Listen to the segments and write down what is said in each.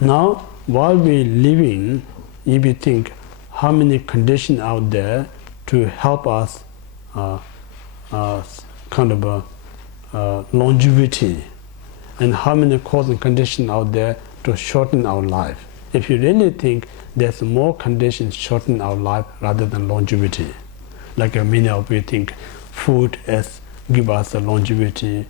now, while we're living, if you think how many conditions out there to help us longevity, and how many causes and conditions out there to shorten our life. If you really think there's more conditions shorten our life rather than longevity, like many of you think food is give us a longevity,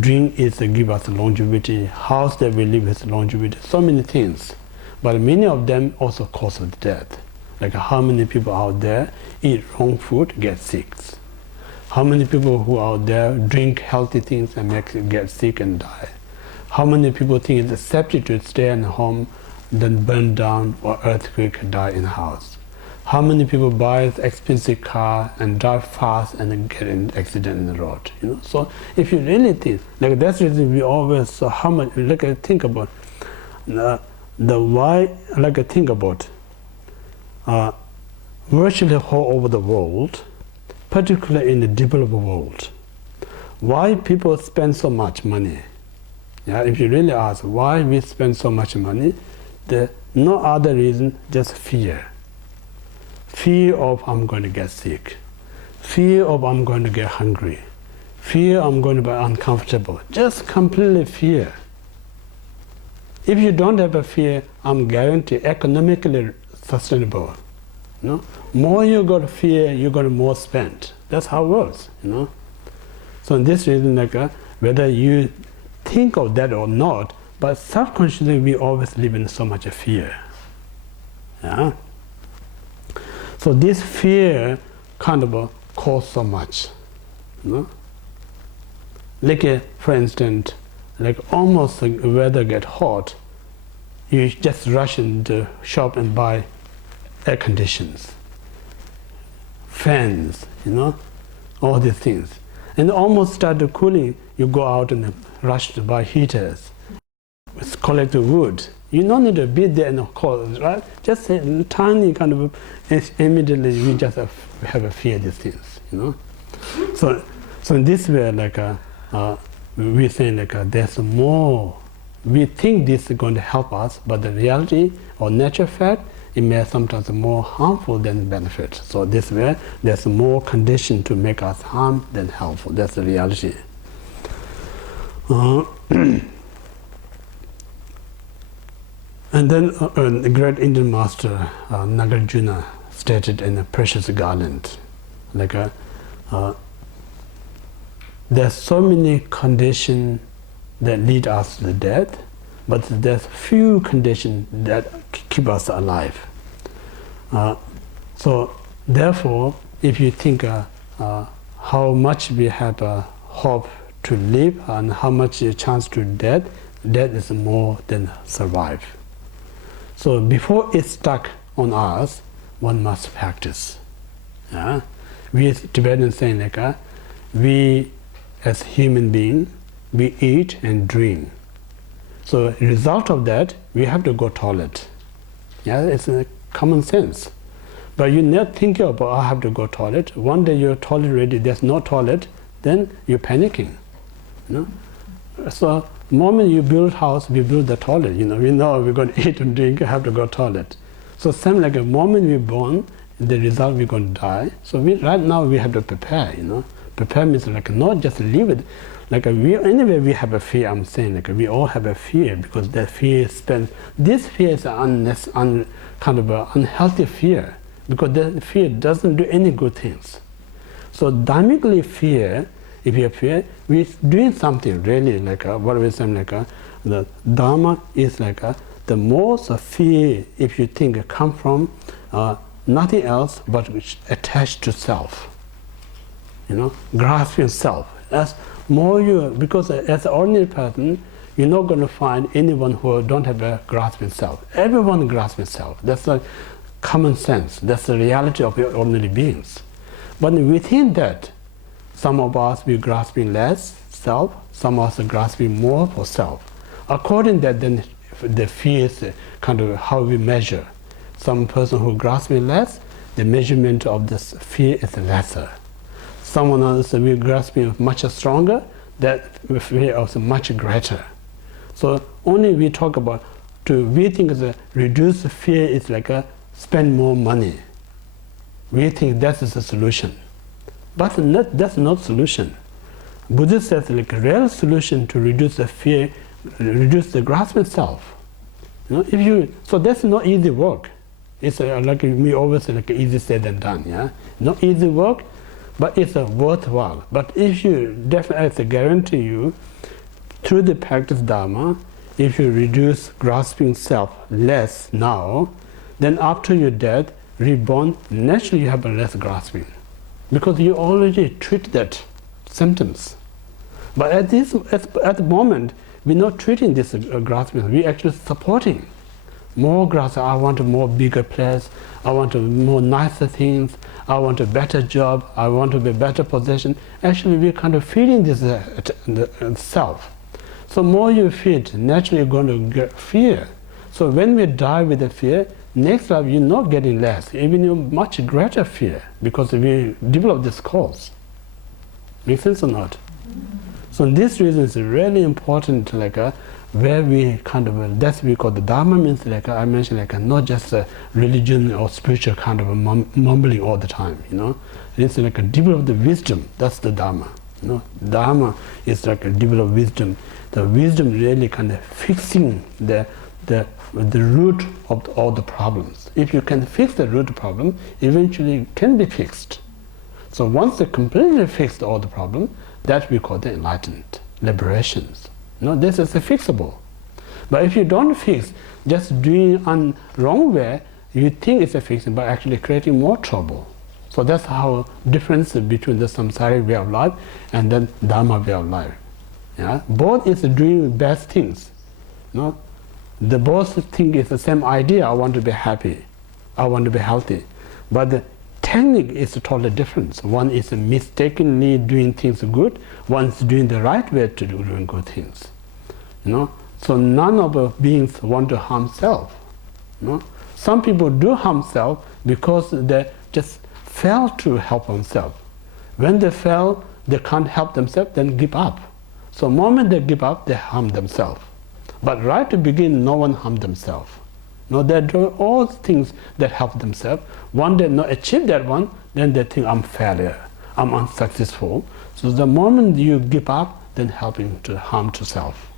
drink is give us a longevity, house that we live is longevity, so many things. But many of them also cause of death. Like how many people out there eat wrong food, get sick. How many people who out there drink healthy things and get sick and die. How many people think it's accepted to stay in home, then burn down or earthquake, die in the house. How many people buy an expensive car and drive fast and then get in accident in the road, you know? So if you really think, like that's the reason we always, so how much, like I think about the why, like I think about virtually all over the world, particularly in the developed world, why people spend so much money. Yeah, if you really ask why we spend so much money, there's no other reason, just fear. Fear of I'm going to get sick. Fear of I'm going to get hungry. Fear I'm going to be uncomfortable. Just completely fear. If you don't have a fear, I'm guaranteed economically sustainable. You know? More you got fear, you got more spent. That's how it works, you know. So in this reason, like whether you think of that or not, but subconsciously we always live in so much fear. Yeah. So this fear kind of causes so much. You know? Like for instance, like almost the weather get hot, you just rush into shop and buy air conditions, fans, you know, all these things. And almost started cooling, you go out and rush to buy heaters, collect the wood. You don't need to be there in the cold, right? Just a tiny kind of, immediately we just have a fear of these things, you know. So in this way, like we think like there's more. We think this is going to help us, but the reality or natural fact, it may sometimes more harmful than benefit. So this way, there's more condition to make us harm than helpful. That's the reality. And then the great Indian master Nagarjuna stated in the Precious Garland, like there's so many conditions that lead us to death, but there's few conditions that keep us alive. So therefore, if you think how much we have hope to live and how much chance to death, death is more than survive. So before it's stuck on us, one must practice. Yeah? We Tibetans saying like we as human beings, we eat and drink. So result of that, we have to go toilet. Yeah, it's a common sense. But you never think about I have to go toilet. One day you're toilet ready, there's no toilet, then you're panicking. You know? So moment you build house, we build the toilet. You know, we know we're going to eat and drink, have to go toilet. So same like a moment we're born, the result we're going to die. So right now we have to prepare. You know, prepare means like not just leave it. Like anyway we have a fear. I'm saying like we all have a fear because that fear spends. This fear is kind of an unhealthy fear because that fear doesn't do any good things. So dynamically fear. If you have fear, we're doing something really like what we say like the Dharma is like the most fear. If you think come from nothing else but which attached to self. You know, grasping self. As more you, because as an ordinary person, you're not going to find anyone who don't have a grasping self. Everyone grasping self. That's the common sense. That's the reality of your ordinary beings. But within that, some of us we're grasping less self, some of us are grasping more for self. According to that, then the fear is kind of how we measure. Some person who grasping less, the measurement of this fear is lesser. Someone else we're grasping much stronger, that fear is much greater. So only we talk about we think the reduce fear is like a spend more money. We think that is the solution. But that's not solution. Buddha says like a real solution to reduce the fear, reduce the grasping self. So that's not easy work. It's like we always say like easy said than done. Yeah, not easy work, but it's worthwhile. But if you definitely, I guarantee you, through the practice Dharma, if you reduce grasping self less now, then after you're dead, reborn, naturally you have a less grasping, because you already treat that symptoms. But at the moment, we're not treating this grasping. We're actually supporting more grasping. I want a more bigger place. I want a more nicer things. I want a better job. I want to be better position. Actually, we're kind of feeding this self. So more you feed, naturally you're going to get fear. So when we die with the fear, next life you're not getting less, even you much greater fear, because we develop this cause. Make sense or not? So this reason is really important, like where we kind of, that's we call the Dharma means, like I mentioned, like not just a religion or spiritual kind of a mumbling all the time, It's like a develop the wisdom, that's the Dharma, Dharma is like a develop wisdom. The wisdom really kind of fixing the root of all the problems. If you can fix the root problem, eventually it can be fixed. So once they completely fixed all the problem, that we call the enlightened liberations. This is fixable. But if you don't fix, just doing on wrong way, you think it's a fixing, but actually creating more trouble. So that's how difference between the samsaric way of life and then Dharma way of life. Yeah, both is doing bad things. The both thing is the same idea. I want to be happy. I want to be healthy. But the technique is totally different. One is mistakenly doing things good. One is doing the right way to doing good things. So none of the beings want to harm self. Some people do harm self because they just fail to help themselves. When they fail, they can't help themselves, then give up. So the moment they give up, they harm themselves. But right to begin, no one harmed themselves. They do all things that help themselves. One day not achieve that one, then they think I'm failure, I'm unsuccessful. So the moment you give up, then helping to harm to self.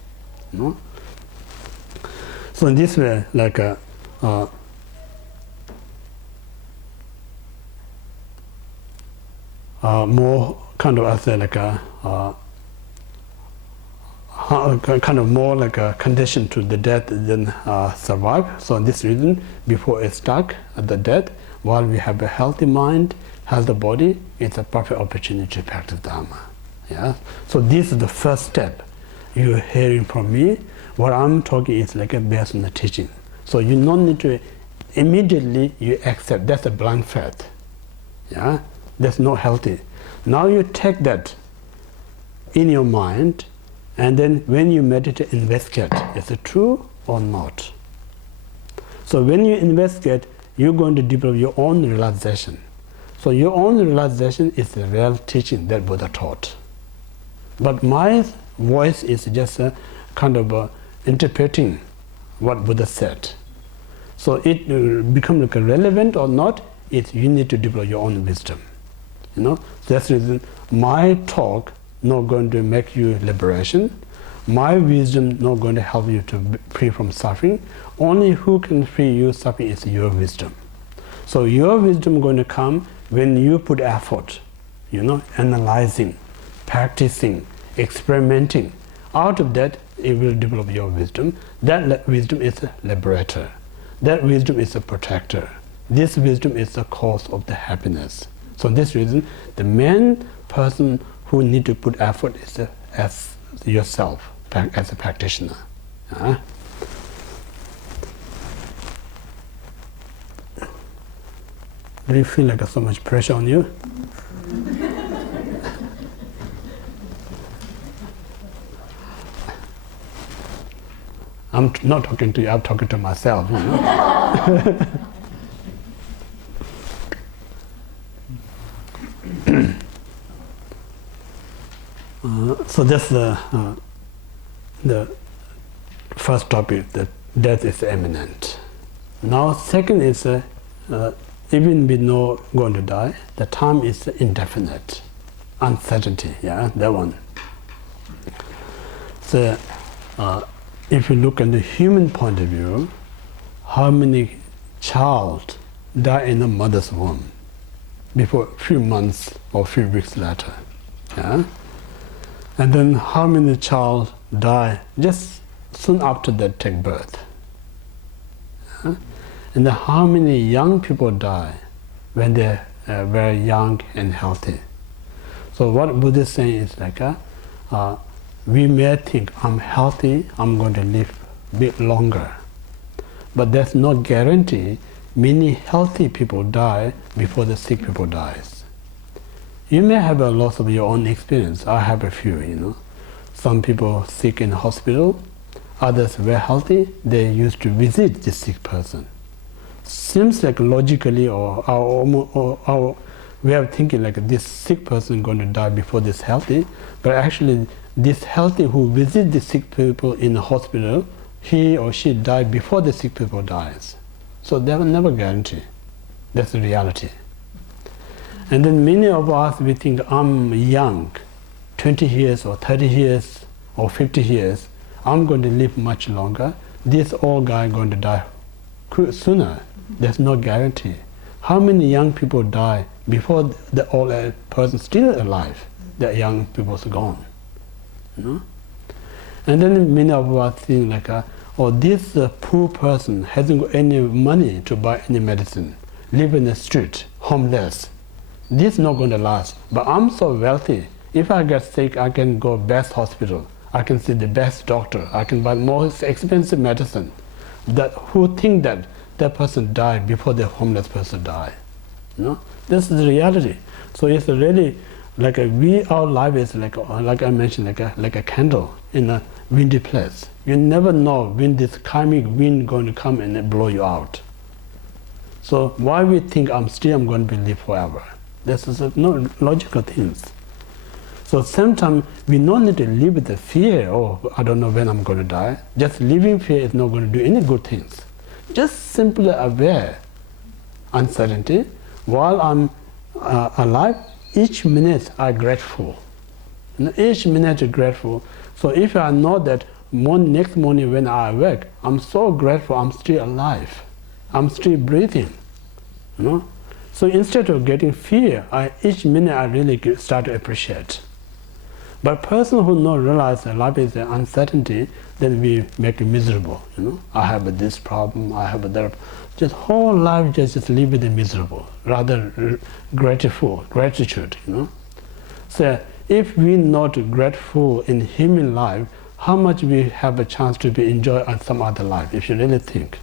So in this way, like more kind of, I say, like kind of more like a condition to the death than survive. So in this reason, before it's stuck at the death, while we have a healthy mind, healthy body, it's a perfect opportunity to practice Dharma. Yeah. So this is the first step. You're hearing from me. What I'm talking is like based on the teaching. So you don't need to immediately you accept. That's a blind faith. Yeah. That's not healthy. Now you take that in your mind. And then when you meditate, investigate, is it true or not? So when you investigate, you're going to develop your own realization. So your own realization is the real teaching that Buddha taught. But my voice is just a kind of interpreting what Buddha said. So it becomes like relevant or not, you need to develop your own wisdom. So that's the reason my talk not going to make you liberation. My wisdom not going to help you to be free from suffering. Only who can free you suffering is your wisdom. So your wisdom going to come when you put effort, analyzing, practicing, experimenting. Out of that, it will develop your wisdom. That wisdom is a liberator. That wisdom is a protector. This wisdom is the cause of the happiness. So for this reason, the main person who need to put effort is as yourself, as a practitioner. Do you feel like so much pressure on you? I'm not talking to you, I'm talking to myself. So that's the first topic, the death is imminent. Now, second is even we know going to die, the time is indefinite, uncertainty. Yeah, that one. So, if you look at the human point of view, how many child die in the mother's womb before a few months or a few weeks later? Yeah? And then how many child die just soon after they take birth? Yeah? And then how many young people die when they're very young and healthy? So what Buddha is saying is like, we may think I'm healthy, I'm going to live a bit longer. But there's no guarantee many healthy people die before the sick people dies. You may have a lot of your own experience. I have a few, you know. Some people sick in hospital, others were healthy, they used to visit the sick person. Seems like logically or our way of thinking like this sick person going to die before this healthy, but actually this healthy who visit the sick people in the hospital, he or she died before the sick people dies. So they will never guarantee. That's the reality. And then many of us, we think I'm young, 20 years or 30 years or 50 years, I'm going to live much longer. This old guy going to die sooner. There's no guarantee. How many young people die before the old person still alive? The young people's gone. You know? And then many of us think like, oh, this poor person hasn't got any money to buy any medicine, live in the street, homeless. This is not going to last. But I'm so wealthy. If I get sick, I can go best hospital. I can see the best doctor. I can buy most expensive medicine. That who think that that person died before the homeless person died? You know, this is the reality. So it's really like our life is like I mentioned, like a candle in a windy place. You never know when this karmic wind going to come and blow you out. So why we think I'm going to live forever? This is no logical things. So sometimes we don't need to live with the fear, oh, I don't know when I'm going to die. Just living fear is not going to do any good things. Just simply aware uncertainty. While I'm alive, each minute I'm grateful. And each minute I'm grateful. So if I know that next morning when I awake, I'm so grateful I'm still alive. I'm still breathing. You know? So instead of getting fear, each minute I really start to appreciate. But person who not realize that life is an uncertainty, then we make it miserable. You know, I have this problem, I have that. Just whole life just live with the miserable, rather gratitude. You know, so if we not grateful in human life, how much we have a chance to be enjoy on some other life? If you really think.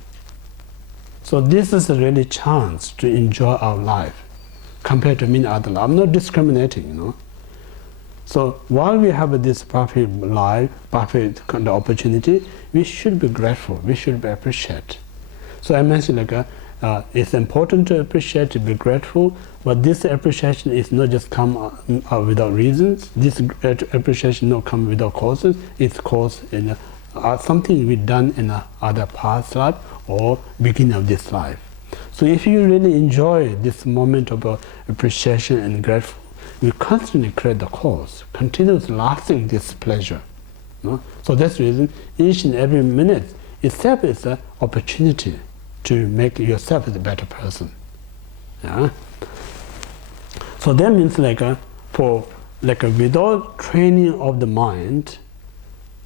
So this is a really chance to enjoy our life compared to many other life. I'm not discriminating, you know. So while we have this perfect life, perfect kind of opportunity, we should be grateful. We should be appreciate. So I mentioned like it's important to appreciate, to be grateful, but this appreciation is not just come without reasons. This appreciation not come without causes. It's caused in something we've done in other past life or beginning of this life. So if you really enjoy this moment of appreciation and grateful, we constantly create the cause, continuous lasting this pleasure. No? So that's the reason each and every minute itself is an opportunity to make yourself a better person. Yeah? So that means without training of the mind,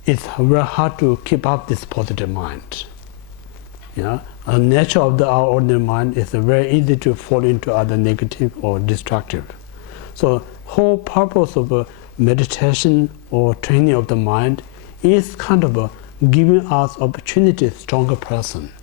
it's very hard to keep up this positive mind. You know? The nature of our ordinary mind is very easy to fall into other negative or destructive. So whole purpose of meditation or training of the mind is kind of giving us opportunity, stronger person.